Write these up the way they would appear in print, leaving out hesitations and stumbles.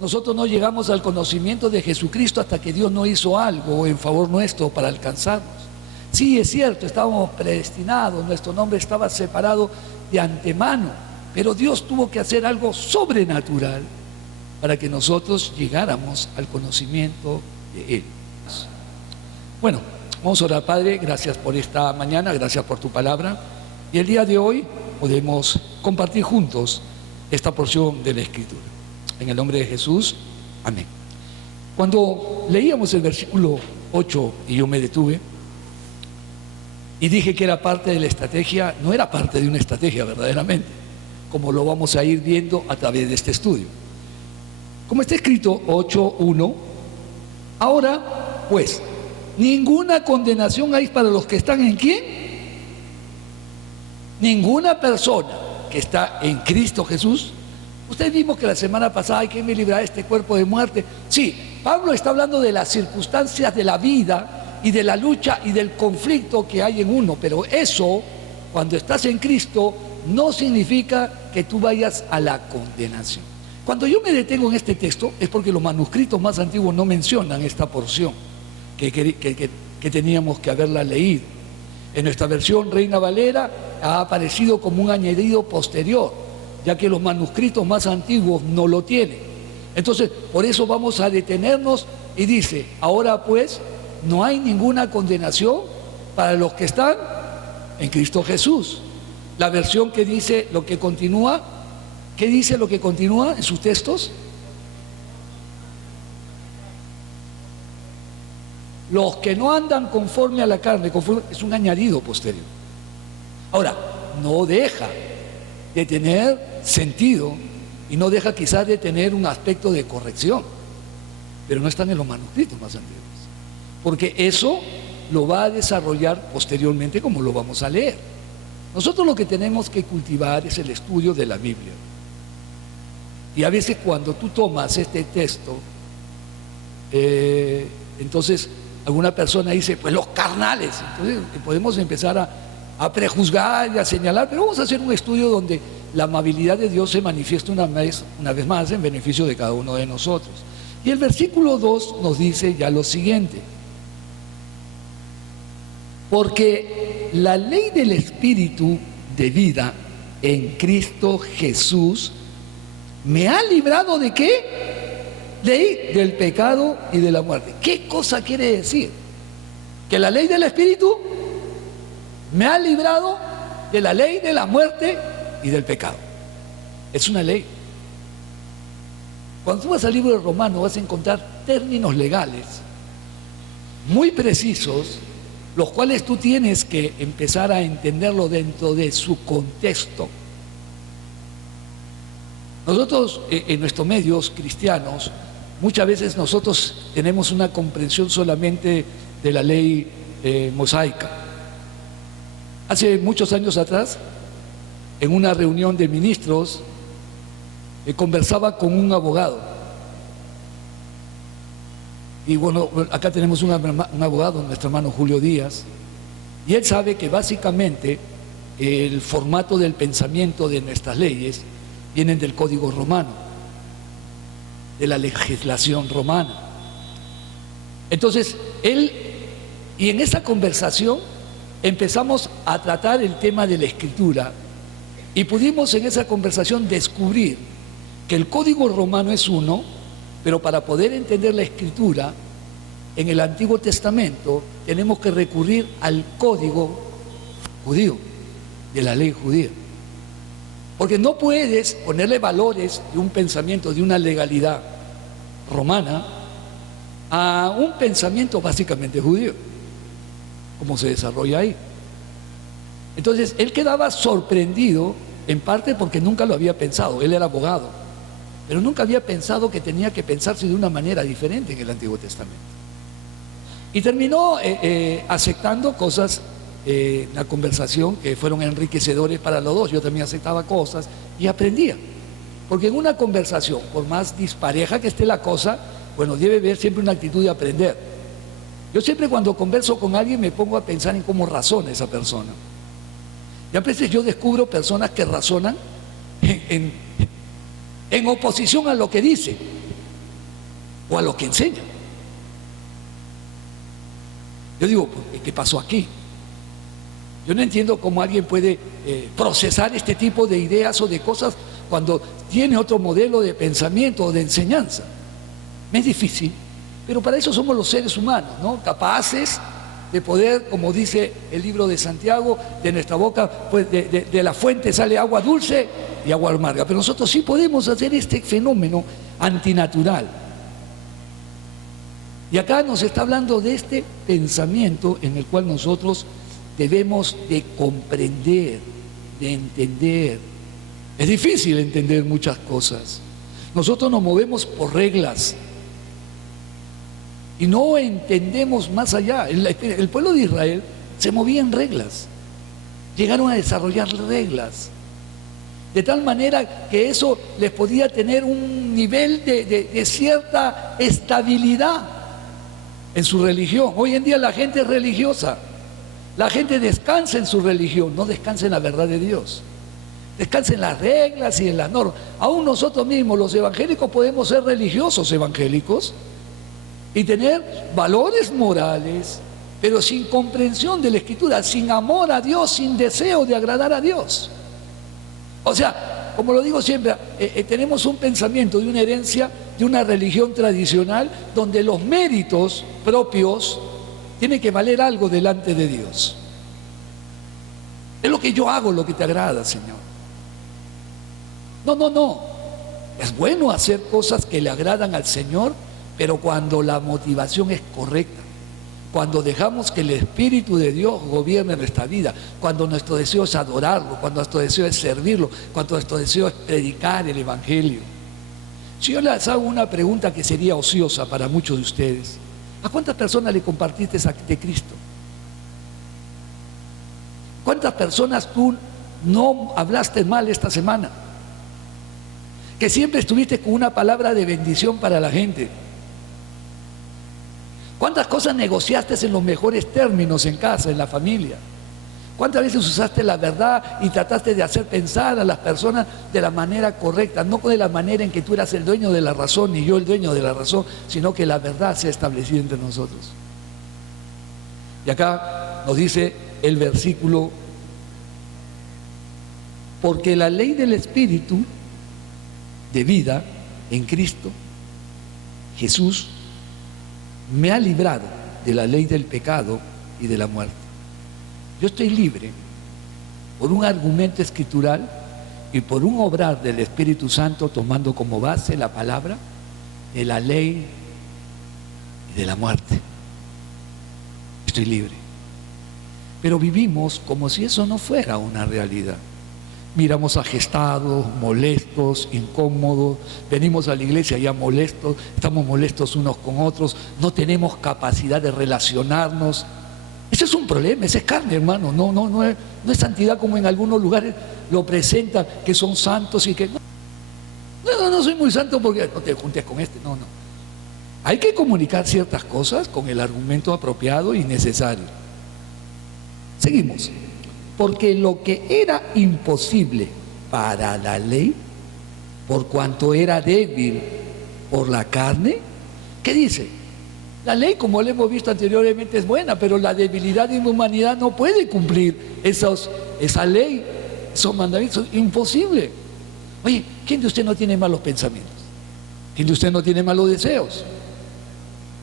Nosotros no llegamos al conocimiento de Jesucristo hasta que Dios no hizo algo en favor nuestro para alcanzarnos. Sí, es cierto, estábamos predestinados, nuestro nombre estaba separado de antemano, pero Dios tuvo que hacer algo sobrenatural para que nosotros llegáramos al conocimiento de Él. Bueno, vamos a orar. Padre, gracias por esta mañana, gracias por tu palabra. Y el día de hoy podemos compartir juntos esta porción de la Escritura. En el nombre de Jesús, amén. Cuando leíamos el versículo 8 y yo me detuve y dije que era parte de la estrategia, no era parte de una estrategia verdaderamente, como lo vamos a ir viendo a través de este estudio. Como está escrito 8:1, ahora pues, ninguna condenación hay para los que están en ¿quién? Ninguna persona que está en Cristo Jesús. Ustedes vimos que la semana pasada hay que me librar de este cuerpo de muerte. Sí, Pablo está hablando de las circunstancias de la vida y de la lucha y del conflicto que hay en uno, pero eso, cuando estás en Cristo, no significa que tú vayas a la condenación. Cuando yo me detengo en este texto es porque los manuscritos más antiguos no mencionan esta porción que teníamos que haberla leído. En nuestra versión Reina Valera ha aparecido como un añadido posterior, ya que los manuscritos más antiguos no lo tienen. Entonces, por eso vamos a detenernos y dice, ahora pues, no hay ninguna condenación para los que están en Cristo Jesús. La versión que dice lo que continúa, ¿qué dice lo que continúa en sus textos? Los que no andan conforme a la carne, es un añadido posterior. Ahora, no deja de tener sentido y no deja quizás de tener un aspecto de corrección, pero no están en los manuscritos más antiguos, porque eso lo va a desarrollar posteriormente como lo vamos a leer. Nosotros lo que tenemos que cultivar es el estudio de la Biblia. Y a veces cuando tú tomas este texto, entonces alguna persona dice, pues los carnales, entonces podemos empezar a prejuzgar y a señalar, pero vamos a hacer un estudio donde la amabilidad de Dios se manifiesta una vez más en beneficio de cada uno de nosotros. Y el versículo 2 nos dice ya lo siguiente: porque la ley del Espíritu de vida en Cristo Jesús me ha librado ¿de qué? Del pecado y de la muerte. ¿Qué cosa quiere decir? Que la ley del Espíritu me ha librado de la ley de la muerte y del pecado. Es una ley. Cuando tú vas al libro de Romanos vas a encontrar términos legales muy precisos, los cuales tú tienes que empezar a entenderlo dentro de su contexto. Nosotros en nuestros medios cristianos, muchas veces nosotros tenemos una comprensión solamente de la ley mosaica. Hace muchos años atrás, en una reunión de ministros, conversaba con un abogado. Y bueno, acá tenemos un abogado, nuestro hermano Julio Díaz, y él sabe que básicamente el formato del pensamiento de nuestras leyes vienen del Código Romano, de la legislación romana. Entonces, y en esa conversación empezamos a tratar el tema de la Escritura y pudimos en esa conversación descubrir que el Código Romano es uno, pero para poder entender la Escritura en el Antiguo Testamento tenemos que recurrir al Código judío, de la ley judía. Porque no puedes ponerle valores de un pensamiento, de una legalidad romana a un pensamiento básicamente judío, como se desarrolla ahí. Entonces, él quedaba sorprendido, en parte porque nunca lo había pensado. Él era abogado, pero nunca había pensado que tenía que pensarse de una manera diferente en el Antiguo Testamento. Y terminó aceptando cosas en la conversación que fueron enriquecedores para los dos. Yo también aceptaba cosas y aprendía. Porque en una conversación, por más dispareja que esté la cosa, bueno, debe haber siempre una actitud de aprender. Yo siempre cuando converso con alguien me pongo a pensar en cómo razona esa persona. Y a veces yo descubro personas que razonan en oposición a lo que dice. o a lo que enseñan. Yo digo, ¿qué pasó aquí? Yo no entiendo cómo alguien puede procesar este tipo de ideas o de cosas cuando tiene otro modelo de pensamiento o de enseñanza. Me es difícil, pero para eso somos los seres humanos, ¿no? Capaces de poder, como dice el libro de Santiago, de nuestra boca, pues de la fuente sale agua dulce y agua amarga. Pero nosotros sí podemos hacer este fenómeno antinatural. Y acá nos está hablando de este pensamiento en el cual nosotros debemos de comprender, de entender. Es difícil entender muchas cosas. Nosotros nos movemos por reglas y no entendemos más allá. El pueblo de Israel se movía en reglas. Llegaron a desarrollar reglas de tal manera que eso les podía tener un nivel de cierta estabilidad en su religión. Hoy en día la gente es religiosa. La gente descansa en su religión, no descansa en la verdad de Dios. Descansa en las reglas y en las normas. Aún nosotros mismos, los evangélicos, podemos ser religiosos evangélicos y tener valores morales, pero sin comprensión de la Escritura, sin amor a Dios, sin deseo de agradar a Dios. O sea, como lo digo siempre, tenemos un pensamiento de una herencia, de una religión tradicional, donde los méritos propios tiene que valer algo delante de Dios. Es lo que yo hago, lo que te agrada, Señor. No. Es bueno hacer cosas que le agradan al Señor, pero cuando la motivación es correcta, cuando dejamos que el Espíritu de Dios gobierne nuestra vida, cuando nuestro deseo es adorarlo, cuando nuestro deseo es servirlo, cuando nuestro deseo es predicar el Evangelio. Si yo les hago una pregunta que sería ociosa para muchos de ustedes, ¿a cuántas personas le compartiste de Cristo? ¿Cuántas personas tú no hablaste mal esta semana? Que siempre estuviste con una palabra de bendición para la gente. ¿Cuántas cosas negociaste en los mejores términos en casa, en la familia? ¿Cuántas veces usaste la verdad y trataste de hacer pensar a las personas de la manera correcta? No de la manera en que tú eras el dueño de la razón y yo el dueño de la razón, sino que la verdad sea establecida entre nosotros. Y acá nos dice el versículo: porque la ley del Espíritu de vida en Cristo Jesús me ha librado de la ley del pecado y de la muerte. Yo estoy libre por un argumento escritural y por un obrar del Espíritu Santo, tomando como base la palabra de la ley y de la muerte. Estoy libre. Pero vivimos como si eso no fuera una realidad. Miramos agestados, molestos, incómodos, venimos a la iglesia ya molestos, estamos molestos unos con otros, no tenemos capacidad de relacionarnos. Ese es un problema, ese es carne, hermano, no es santidad como en algunos lugares lo presentan, que son santos y que... No soy muy santo porque no te juntes con este, no. Hay que comunicar ciertas cosas con el argumento apropiado y necesario. Seguimos. Porque lo que era imposible para la ley, por cuanto era débil por la carne, ¿qué dice? La ley, como lo hemos visto anteriormente, es buena, pero la debilidad de la humanidad no puede cumplir esa ley, esos mandamientos, imposible. Oye, ¿quién de usted no tiene malos pensamientos? ¿Quién de usted no tiene malos deseos?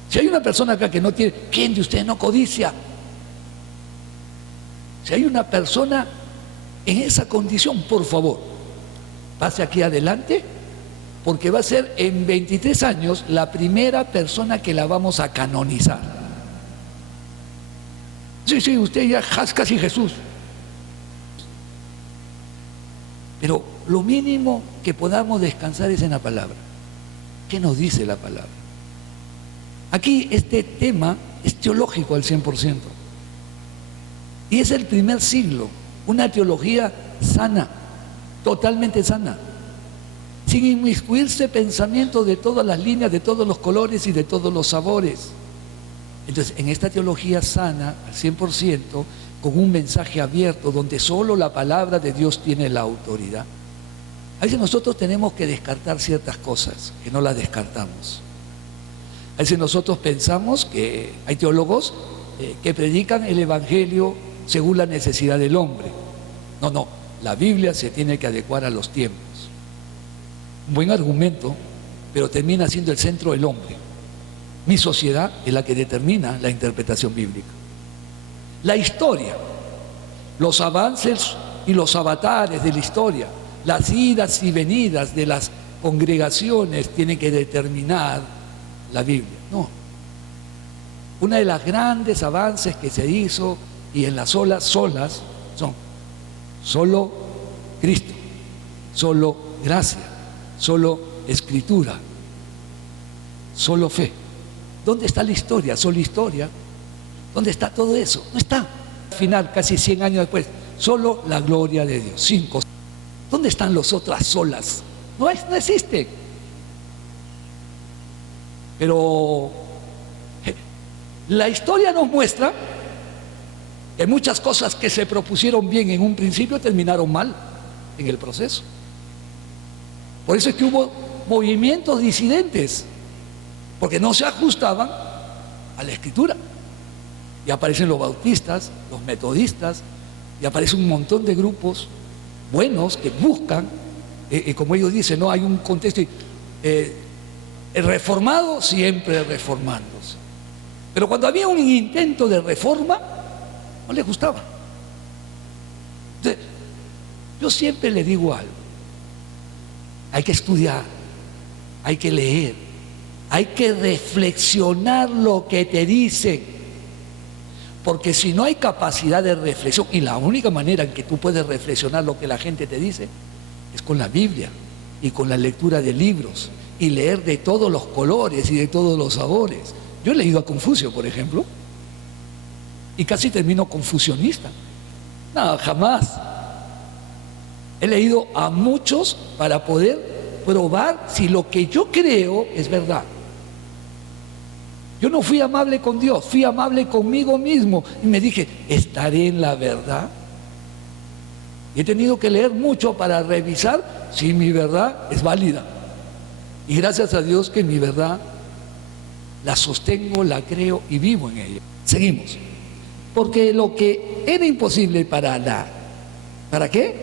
Si hay una persona acá que no tiene, ¿quién de usted no codicia? Si hay una persona en esa condición, por favor, pase aquí adelante, porque va a ser en 23 años la primera persona que la vamos a canonizar. Sí, usted ya es casi Jesús. Pero lo mínimo que podamos descansar es en la palabra. ¿Qué nos dice la palabra? Aquí este tema es teológico al 100%. Y es el primer siglo, una teología sana, totalmente sana, sin inmiscuirse pensamientos de todas las líneas, de todos los colores y de todos los sabores. Entonces, en esta teología sana, al 100%, con un mensaje abierto, donde solo la palabra de Dios tiene la autoridad, a veces nosotros tenemos que descartar ciertas cosas, que no las descartamos. A veces nosotros pensamos que hay teólogos que predican el Evangelio según la necesidad del hombre. No, no, la Biblia se tiene que adecuar a los tiempos. Un buen argumento, pero termina siendo el centro del hombre. Mi sociedad es la que determina la interpretación bíblica. La historia, los avances y los avatares de la historia, las idas y venidas de las congregaciones tienen que determinar la Biblia. No. Una de las grandes avances que se hizo y en las solas son solo Cristo, solo gracia, solo escritura, solo fe. ¿Dónde está la historia? Solo historia. ¿Dónde está todo eso? No está. Al final, casi 100 años después, solo la gloria de Dios. 5. ¿Dónde están las otras solas? No existe. Pero la historia nos muestra que muchas cosas que se propusieron bien en un principio terminaron mal en el proceso. Por eso es que hubo movimientos disidentes, porque no se ajustaban a la escritura. Y aparecen los bautistas, los metodistas, y aparece un montón de grupos buenos que buscan, como ellos dicen, no hay un contexto, el reformado siempre reformándose. Pero cuando había un intento de reforma, no les gustaba. Entonces, yo siempre le digo algo: hay que estudiar, hay que leer, hay que reflexionar lo que te dicen. Porque si no hay capacidad de reflexión, y la única manera en que tú puedes reflexionar lo que la gente te dice es con la Biblia y con la lectura de libros y leer de todos los colores y de todos los sabores. Yo he leído a Confucio, por ejemplo, y casi termino confucionista. No, jamás. He leído a muchos para poder probar si lo que yo creo es verdad. Yo no fui amable con Dios, fui amable conmigo mismo y me dije, ¿estaré en la verdad? Y he tenido que leer mucho para revisar si mi verdad es válida. Y gracias a Dios que mi verdad la sostengo, la creo y vivo en ella. Seguimos. Porque lo que era imposible ¿para qué?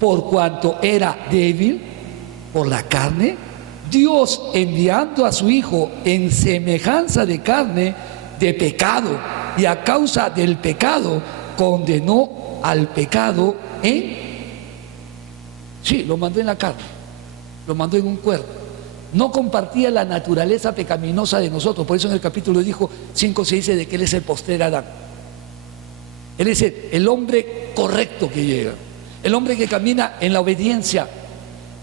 Por cuanto era débil por la carne, Dios, enviando a su Hijo en semejanza de carne, de pecado, y a causa del pecado condenó al pecado lo mandó en la carne, lo mandó en un cuerpo. No compartía la naturaleza pecaminosa de nosotros. Por eso en el capítulo 5 se dice de que Él es el postrer Adán. Él es el hombre correcto que llega, el hombre que camina en la obediencia,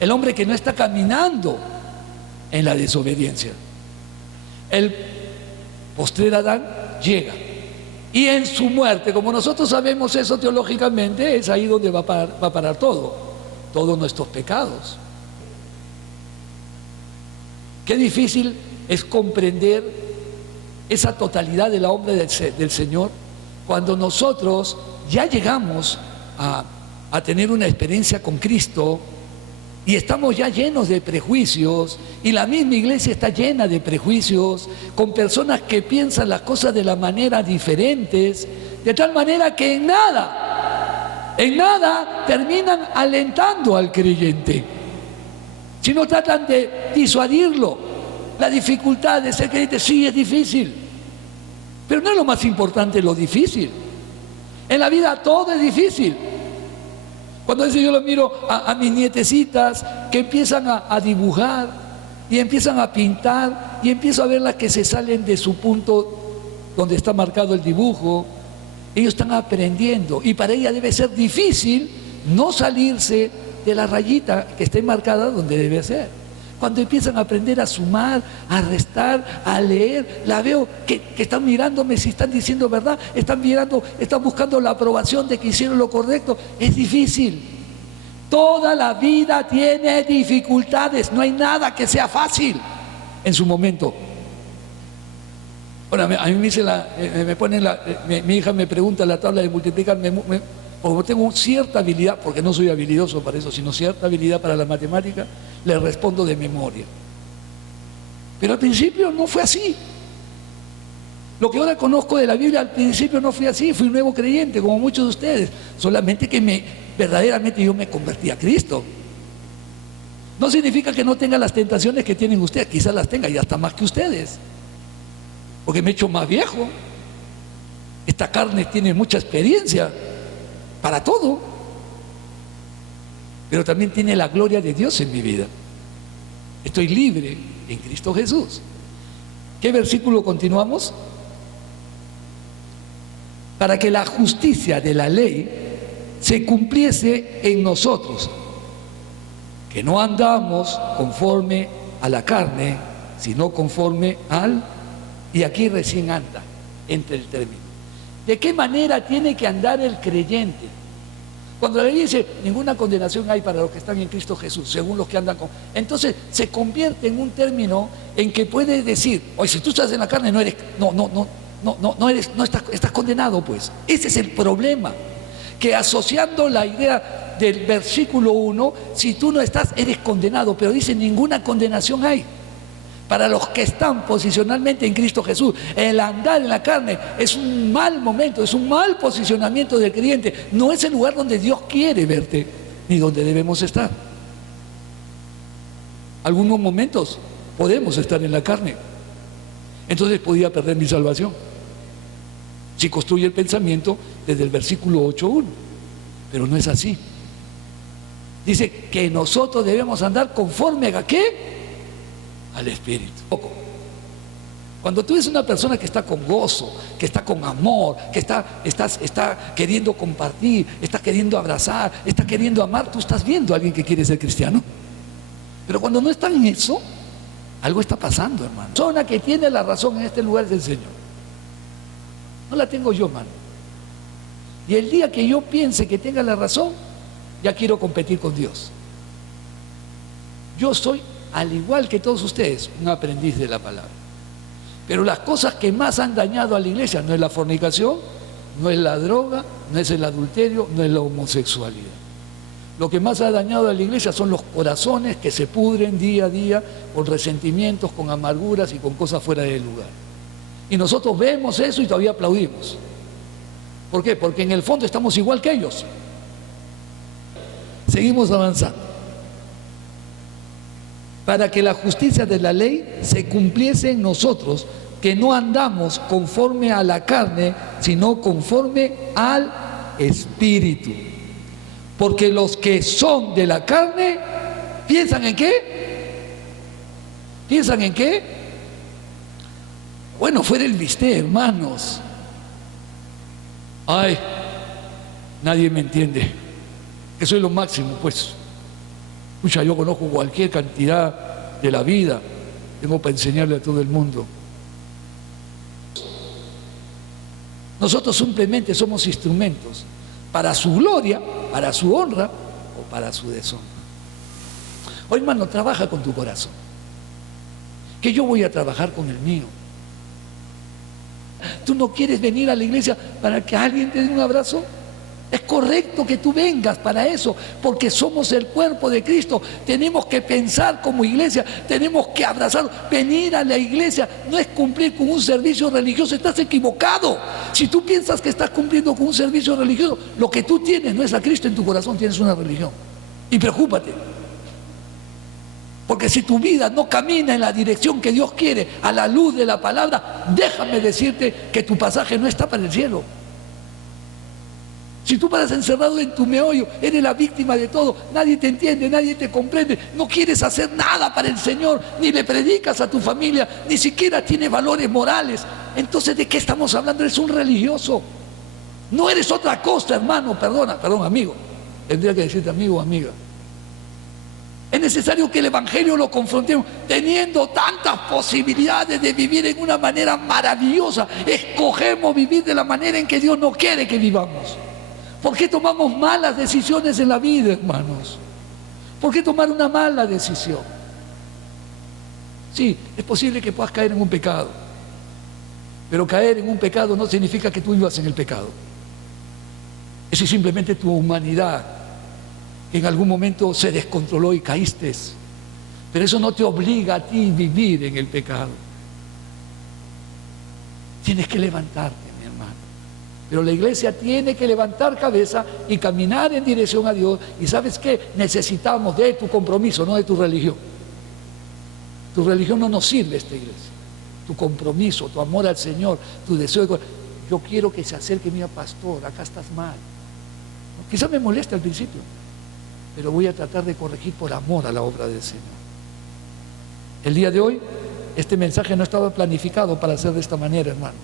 el hombre que no está caminando en la desobediencia. El postrer Adán llega, y en su muerte, como nosotros sabemos eso teológicamente, es ahí donde va a parar todos nuestros pecados. Qué difícil es comprender esa totalidad de la obra del Señor cuando nosotros ya llegamos a tener una experiencia con Cristo y estamos ya llenos de prejuicios, y la misma iglesia está llena de prejuicios, con personas que piensan las cosas de la manera diferentes, de tal manera que en nada terminan alentando al creyente, sino tratan de disuadirlo. La dificultad de ser creyente sí es difícil, pero no es lo más importante lo difícil. En la vida todo es difícil. Cuando yo lo miro a mis nietecitas que empiezan a dibujar y empiezan a pintar, y empiezo a verlas que se salen de su punto donde está marcado el dibujo, ellos están aprendiendo, y para ella debe ser difícil no salirse de la rayita que esté marcada donde debe ser. Cuando empiezan a aprender a sumar, a restar, a leer, la veo que están mirándome si están diciendo verdad, están buscando la aprobación de que hicieron lo correcto. Es difícil. Toda la vida tiene dificultades, no hay nada que sea fácil en su momento. Bueno, a mí me dice mi hija me pregunta la tabla de multiplicar, como tengo cierta habilidad, porque no soy habilidoso para eso, sino cierta habilidad para la matemática, le respondo de memoria. Pero al principio no fue así. Lo que ahora conozco de la Biblia, al principio no fui así, fui un nuevo creyente, como muchos de ustedes. Solamente que verdaderamente yo me convertí a Cristo. No significa que no tenga las tentaciones que tienen ustedes, quizás las tenga y hasta más que ustedes. Porque me he hecho más viejo. Esta carne tiene mucha experiencia para todo. Pero también tiene la gloria de Dios en mi vida. Estoy libre en Cristo Jesús. ¿Qué versículo continuamos? Para que la justicia de la ley se cumpliese en nosotros, que no andamos conforme a la carne, sino conforme al... Y aquí recién anda, entre el término. ¿De qué manera tiene que andar el creyente? Cuando la ley dice, ninguna condenación hay para los que están en Cristo Jesús, según los que andan con... Entonces se convierte en un término en que puede decir, oye, si tú estás en la carne no eres... estás condenado, pues. Ese es el problema. Que asociando la idea del versículo 1, si tú no estás, eres condenado, pero dice, ninguna condenación hay para los que están posicionalmente en Cristo Jesús. El andar en la carne es un mal momento, es un mal posicionamiento del creyente. No es el lugar donde Dios quiere verte, ni donde debemos estar. Algunos momentos podemos estar en la carne, entonces podía perder mi salvación. Si construye el pensamiento desde el versículo 8.1, pero no es así. Dice que nosotros debemos andar conforme a ¿qué? Al Espíritu. Cuando tú eres una persona que está con gozo, que está con amor, que está queriendo compartir, está queriendo abrazar, está queriendo amar, tú estás viendo a alguien que quiere ser cristiano. Pero cuando no está en eso, algo está pasando, hermano. La persona que tiene la razón en este lugar es el Señor. No la tengo yo, hermano. Y el día que yo piense que tenga la razón, ya quiero competir con Dios. Yo soy, al igual que todos ustedes, un aprendiz de la palabra. Pero las cosas que más han dañado a la iglesia no es la fornicación, no es la droga, no es el adulterio, no es la homosexualidad. Lo que más ha dañado a la iglesia son los corazones que se pudren día a día con resentimientos, con amarguras y con cosas fuera del lugar. Y nosotros vemos eso y todavía aplaudimos. ¿Por qué? Porque en el fondo estamos igual que ellos. Seguimos avanzando. Para que la justicia de la ley se cumpliese en nosotros, que no andamos conforme a la carne, sino conforme al Espíritu. Porque los que son de la carne, ¿piensan en qué? ¿Piensan en qué? Bueno, fuera el bistec, hermanos. Ay, nadie me entiende. Que soy lo máximo, pues. Escucha, yo conozco cualquier cantidad de la vida. Tengo para enseñarle a todo el mundo. Nosotros simplemente somos instrumentos para su gloria, para su honra o para su deshonra. Hoy, hermano, trabaja con tu corazón. Que yo voy a trabajar con el mío. ¿Tú no quieres venir a la iglesia para que alguien te dé un abrazo? Es correcto que tú vengas para eso, porque somos el cuerpo de Cristo. Tenemos que pensar como iglesia, tenemos que abrazar. Venir a la iglesia no es cumplir con un servicio religioso, estás equivocado. Si tú piensas que estás cumpliendo con un servicio religioso, lo que tú tienes no es a Cristo en tu corazón, tienes una religión. Y preocúpate. Porque si tu vida no camina en la dirección que Dios quiere, a la luz de la palabra, déjame decirte que tu pasaje no está para el cielo. Si tú paras encerrado en tu meollo, eres la víctima de todo, nadie te entiende, nadie te comprende, no quieres hacer nada para el Señor, ni le predicas a tu familia, ni siquiera tienes valores morales. Entonces, ¿de qué estamos hablando? Eres un religioso. No eres otra cosa, hermano, perdón, amigo. Tendría que decirte amigo o amiga. Es necesario que el Evangelio lo confrontemos, teniendo tantas posibilidades de vivir en una manera maravillosa. Escogemos vivir de la manera en que Dios no quiere que vivamos. ¿Por qué tomamos malas decisiones en la vida, hermanos? ¿Por qué tomar una mala decisión? Sí, es posible que puedas caer en un pecado, pero caer en un pecado no significa que tú vivas en el pecado. Eso es simplemente tu humanidad, que en algún momento se descontroló y caíste. Pero eso no te obliga a ti a vivir en el pecado. Tienes que levantarte, mi hermano. Pero la iglesia tiene que levantar cabeza y caminar en dirección a Dios. Y ¿sabes qué? Necesitamos de tu compromiso, no de tu religión. Tu religión no nos sirve a esta iglesia. Tu compromiso, tu amor al Señor, tu deseo de... Yo quiero que se acerque mi pastor, acá estás mal. Quizás me moleste al principio, pero voy a tratar de corregir por amor a la obra del Señor. El día de hoy, este mensaje no estaba planificado para ser de esta manera, hermanos.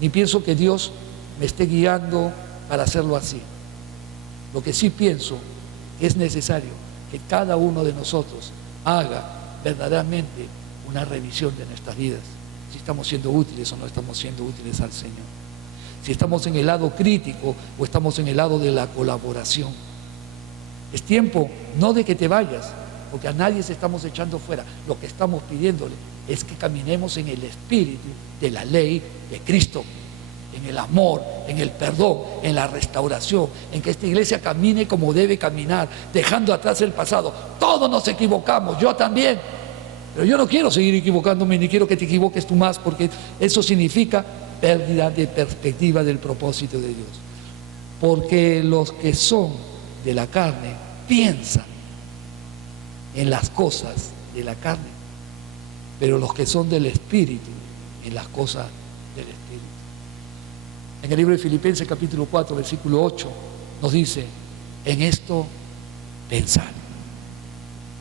Ni pienso que Dios me esté guiando para hacerlo así. Lo que sí pienso es necesario que cada uno de nosotros haga verdaderamente una revisión de nuestras vidas, si estamos siendo útiles o no estamos siendo útiles al Señor, si estamos en el lado crítico o estamos en el lado de la colaboración. Es tiempo no de que te vayas, porque a nadie se estamos echando fuera. Lo que estamos pidiéndole es que caminemos en el espíritu de la ley de Cristo, en el amor, en el perdón, en la restauración, en que esta iglesia camine como debe caminar, dejando atrás el pasado. Todos nos equivocamos, yo también, pero yo no quiero seguir equivocándome, ni quiero que te equivoques tú más, porque eso significa pérdida de perspectiva del propósito de Dios. Porque los que son de la carne piensan en las cosas de la carne, pero los que son del Espíritu en las cosas del Espíritu. En el libro de Filipenses capítulo 4 versículo 8 nos dice: en esto pensar,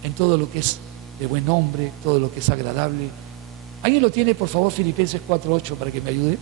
en todo lo que es de buen nombre, todo lo que es agradable. ¿Alguien lo tiene, por favor, Filipenses 4:8, para que me ayude?